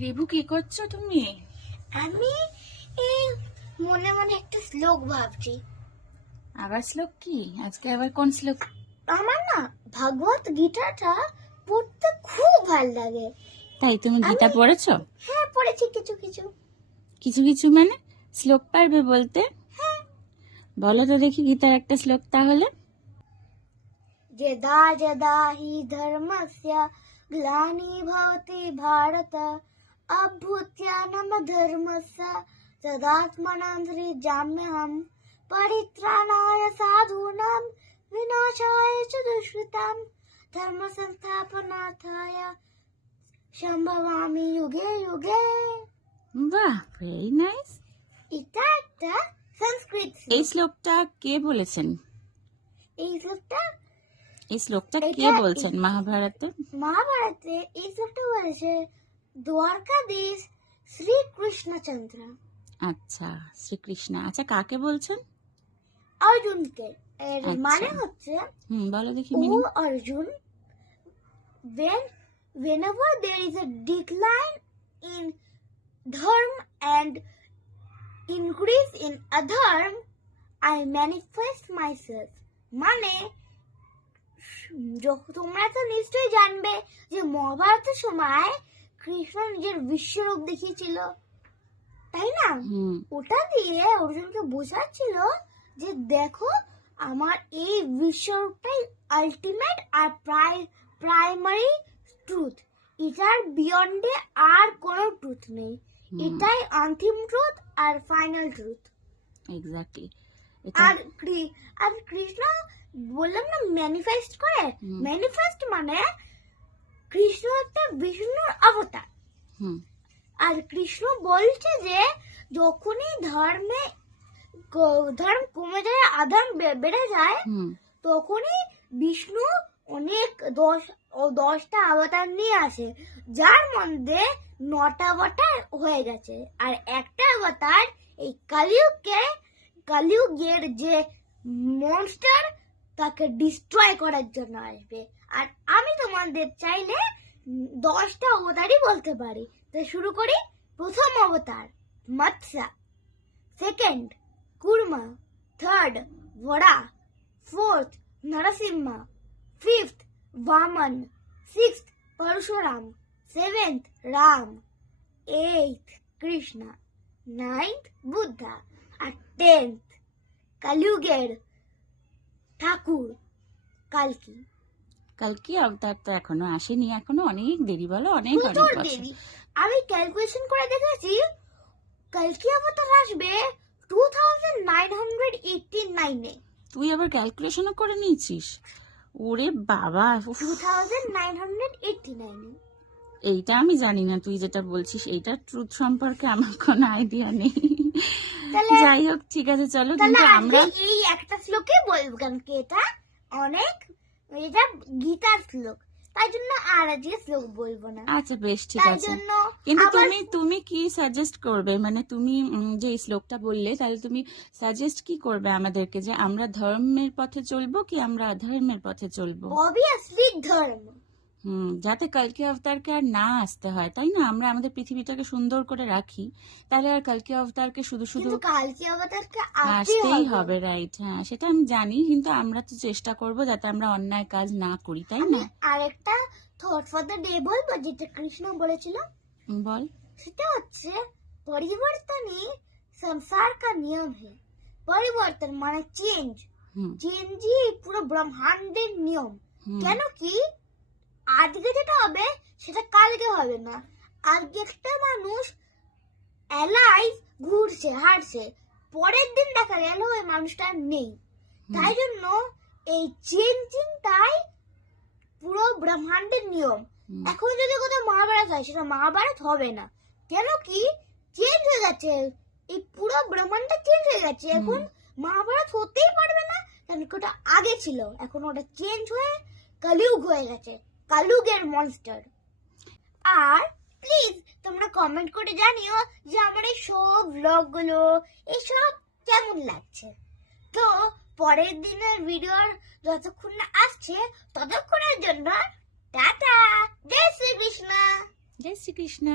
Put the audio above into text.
Review কি করছ তুমি? আমি এই মনে মনে একটা শ্লোক ভাবছি। আবার শ্লোক কি? আজকে আবার কোন শ্লোক? আমার না ভগবত গীতাটা পড়তে খুব ভালো লাগে। তাই তুমি গীতা পড়েছো? হ্যাঁ পড়েছি কিছু কিছু। কিছু কিছু মানে? শ্লোক পারবে বলতে? হ্যাঁ। বলো তো দেখি গীতার একটা শ্লোক তাহলে। যদা যদা হি ধর্মস্য গ্লানি ভবতি ভারত। अभ्युत्थानम धर्मस्य तदात्मनां सृजाम्यहं परित्राणाय साधूनां विनाशाय च दुष्कृतां धर्मसंस्थापनार्थाय সম্ভবামি যুগে যুগে বাহ ভেরি নাইস এটা একটা সংস্কৃত এই শ্লোক। শ্লোকটা কে বলেছেন এই শ্লোকটা এই শ্লোকটা কে এটা- বলছেন মহাভারতে মহাভারতে এই শ্লোকটা বলেছে দ্বারকাধীশ শ্রীকৃষ্ণচন্দ্র আচ্ছা শ্রীকৃষ্ণ আচ্ছা কাকে বলছেন? অর্জুনকে। এর আচ্ছা। মানে হচ্ছে হুম বলো দেখি ও Arjun when whenever there is a decline in dharma and increase in adharm I manifest myself মানে তোমরা তো নিশ্চয়ই জানবে যে মহাভারতের সময় কৃষ্ণ নিজের বিশ্বরূপ দেখিয়েছিল। তাই না? ওটা দিয়ে অর্জুনকে বোঝাচ্ছিল যে দেখো আমার এই বিশ্বরূপটাই আলটিমেট আর প্রায় প্রাইমারি ট্রুথ এটার বিয়ন্ডে আর কোনো ট্রুথ নেই। এটাই অন্তিম ট্রুথ আর ফাইনাল ট্রুথ এক্স্যাক্টলি আর আর কৃষ্ণ বললাম না ম্যানিফেস্ট করে। ম্যানিফেস্ট মানে কৃষ্ণ একটা বিষ্ণুর অবতার। আর কৃষ্ণ বলছে যে যখনই ধর্মে ধর্ম কমে যায় আধার বেড়ে যায় তখনই বিষ্ণু অনেক দশ ও দশটা অবতার নিয়ে আসে যার মধ্যে নটা অবতার হয়ে গেছে। আর একটা অবতার এই কালিযুগকে কালিযুগের যে মনস্টার তাকে ডিস্ট্রয় করার জন্য আসবে। আর আমি তোমাদের চাইলে দশটা অবতারই বলতে পারি। তো শুরু করি। প্রথম অবতার মৎস্যা সেকেন্ড কুর্মা। থার্ড বড়া fourth Narasimha fifth Vamana. Six Parashuram. Seventh Ram. Eighth Krishna. Ninth Buddha. আর টেন্থ কালিযুগের ঠাকুর কালকি। কালকে অবতার তো এখনও আসেনি এখনও অনেক দেরি বলো অনেক অনেক প্রচুর বছর। দেরি। আমি ক্যালকুলেশন করে দেখেছি কালকি অবতার আসবে two thousand nine hundred eighty নাইনে তুই আবার ক্যালকুলেশনও করে নিয়েছিস? ওরে বাবা উফ, two thousand nine hundred eighty নাইনে এইটা আমি জানি না তুই যেটা বলছিস এইটার ট্রুথ সম্পর্কে আমার কোনো আইডিয়া নেই। যাই হোক ঠিক আছে চলো। কিন্তু আমরা এই একটা শ্লোকে বলব কারণ কি এটা? অনেক এটা গীতার শ্লোক। তাই জন্য আর আজকে শ্লোক বলব না। আচ্ছা বেশ ঠিক আছে। কিন্তু তুমি তুমি কি সাজেস্ট করবে? মানে তুমি যে শ্লোকটা বললে তাহলে তুমি সাজেস্ট কি করবে আমাদেরকে? যে আমরা ধর্মের পথে চলবো কি আমরা অধর্মের পথে চলবো? অবভিয়াসলি ধর্ম। হুম যাতে কালকে অবতারকে আর না আসতে হয় তাই না? আমরা আমাদের পৃথিবীটাকে সুন্দর করে রাখি তাহলে আর কালকে অবতারকে শুধু শুধু কালকে অবতারকে আসতেই হবে। রাইট হ্যাঁ সেটা আমি জানি কিন্তু আমরা তো চেষ্টা করব যাতে আমরা অন্যায় কাজ না করি তাই না? আরেকটা থট ফর দ্য ডে বলব যেটা কৃষ্ণ বলেছিল। বল। সেটা হচ্ছে পরিবর্তনই সংসার का নিয়ম है পরিবর্তন মানে চেঞ্জ চেঞ্জই পুরো ব্রহ্মাণ্ডের নিয়ম। কেন কি? আজকে যেটা হবে সেটা কালকে হবে না। আজকে একটা মানুষ অ্যালাইভ ঘুরছে হাঁটছে। পরের দিন দেখা গেল ওই মানুষটা নেই। তাই জন্য এই চেঞ্জিংটাই পুরো ব্রহ্মাণ্ডের নিয়ম। এখন যদি কোথাও মহাভারত হয় সেটা মহাভারত হবে না। কেন কি? চেঞ্জ হয়ে গেছে এই পুরো ব্রহ্মাণ্ড চেঞ্জ হয়ে গেছে হুম। এখন মহাভারত হতেই পারবে না। কারণ কি ওটা আগে ছিল। এখন ওটা চেঞ্জ হয়ে কালিউগ হয়ে গেছে। কালুগের মনস্টার আর প্লিজ তোমরা কমেন্ট করে জানিও যে আমার এই সব ব্লগগুলো এইসব কেমন লাগছে? তো পরের দিনের ভিডিও যতক্ষণ না আসছে, ততক্ষণের জন্য টাটা। জয় শ্রী শ্রীকৃষ্ণ। জয় শ্রী শ্রীকৃষ্ণ।